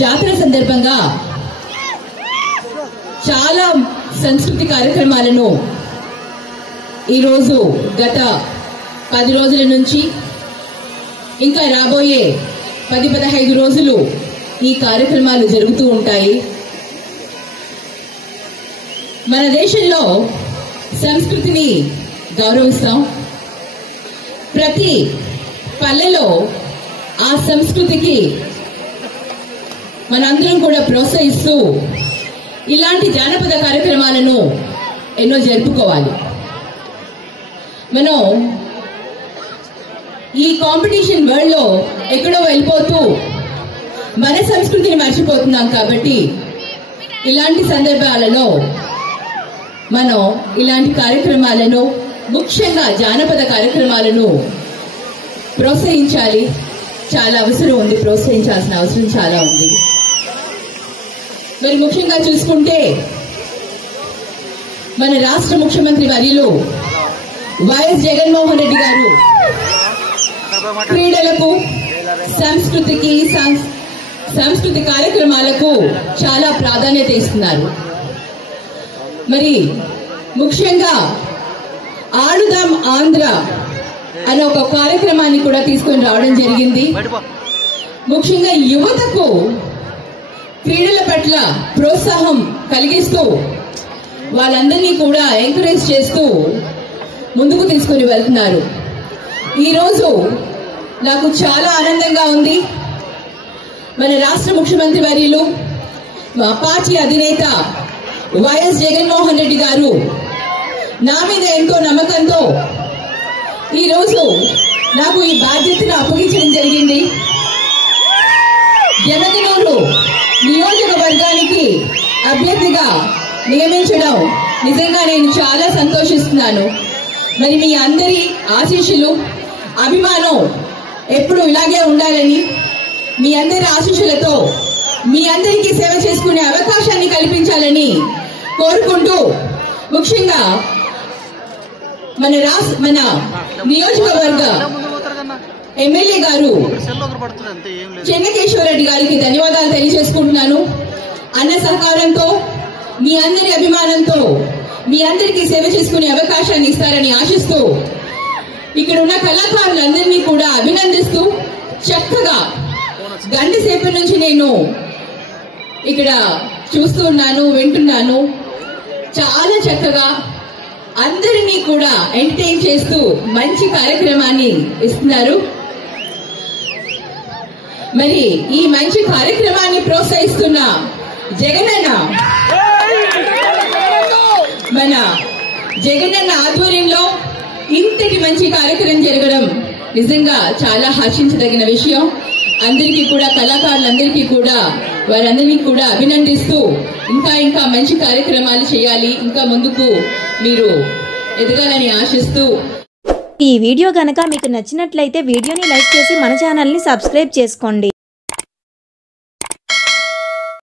జాతర సందర్భంగా చాలా సంస్కృతి కార్యక్రమాలను ఈరోజు గత 10 రోజుల నుంచి ఇంకా రాబోయే 10-15 రోజులు ఈ కార్యక్రమాలు జరుగుతూ ఉంటాయి. మన దేశంలో సంస్కృతిని గౌరవిస్తాం. ప్రతి పల్లెలో ఆ సంస్కృతికి మనందరం కూడా ప్రోత్సహిస్తూ ఇలాంటి జానపద కార్యక్రమాలను ఎన్నో జరుపుకోవాలి. మనం ఈ కాంపిటీషన్ వరల్డ్ లో ఎక్కడో వెళ్ళిపోతూ మన సంస్కృతిని మర్చిపోతున్నాం. కాబట్టి ఇలాంటి సందర్భాలలో మనం ఇలాంటి కార్యక్రమాలను, ముఖ్యంగా జానపద కార్యక్రమాలను ప్రోత్సహించాలి. చాలా అవసరం ఉంది, ప్రోత్సహించాల్సిన అవసరం చాలా ఉంది. మరి ముఖ్యంగా చూసుకుంటే మన రాష్ట్ర ముఖ్యమంత్రి వర్యులు వైఎస్ జగన్మోహన్ రెడ్డి గారు క్రీడలకు, సాంస్కృతిక కార్యక్రమాలకు చాలా ప్రాధాన్యత ఇస్తున్నారు. మరి ముఖ్యంగా ఆడుదాం ఆంధ్ర అనే ఒక కార్యక్రమాన్ని కూడా తీసుకొని రావడం జరిగింది. ముఖ్యంగా యువతకు క్రీడల పట్ల ప్రోత్సాహం కలిగిస్తూ వాళ్ళందరినీ కూడా ఎంకరేజ్ చేస్తూ ముందుకు తీసుకుని వెళ్తున్నారు. ఈరోజు నాకు చాలా ఆనందంగా ఉంది. మన రాష్ట్ర ముఖ్యమంత్రి వర్యులు, మా పార్టీ అధినేత వైఎస్ జగన్మోహన్ రెడ్డి గారు నా మీద ఎంతో నమ్మకంతో ఈరోజు నాకు ఈ బాధ్యతను అప్పగించడం జరిగింది. జనగనూరు నియోజకవర్గానికి అభ్యర్థిగా నియమించడం నిజంగా నేను చాలా సంతోషిస్తున్నాను. మరి మీ అందరి ఆశీస్సులు, అభిమానం ఎప్పుడు ఇలాగే ఉండాలని, మీ అందరి ఆశీస్సులతో మీ అందరికీ సేవ చేసుకునే అవకాశాన్ని కల్పించాలని కోరుకుంటూ, ముఖ్యంగా మన నియోజకవర్గ ఎమ్మెల్యే గారు చెన్నకేశ్వరరెడ్డి గారికి ధన్యవాదాలు తెలియజేసుకుంటున్నాను. అన్న సహకారంతో, మీ అందరి అభిమానంతో మీ అందరికీ సేవ చేసుకునే అవకాశాన్ని ఇస్తారని ఆశిస్తూ, ఇక్కడ ఉన్న కళాకారులందరినీ కూడా అభినందిస్తూ, చక్కగా గంట సేపటి నుంచి నేను ఇక్కడ చూస్తున్నాను, వింటున్నాను. చాలా చక్కగా అందరినీ కూడా ఎంటర్టైన్ చేస్తూ మంచి కార్యక్రమాన్ని ఇస్తున్నారు. మరి ఈ మంచి కార్యక్రమాన్ని ప్రోత్సహిస్తున్న జగనన్న, మన జగనన్న ఆధ్వర్యంలో ఇంతటి మంచి కార్యక్రమం జరగడం నిజంగా చాలా హర్షించదగిన విషయం. అందరికీ కూడా, కళాకారులందరికీ కూడా, వారందరినీ కూడా అభినందిస్తూ ఇంకా మంచి కార్యక్రమాలు చేయాలి, ఇంకా ముందుకు మీరు ఎదగాలని ఆశిస్తూ. ఈ వీడియో గనక మీకు నచ్చినట్లయితే వీడియోని లైక్ చేసి మన ఛానల్ని సబ్స్క్రైబ్ చేసుకోండి.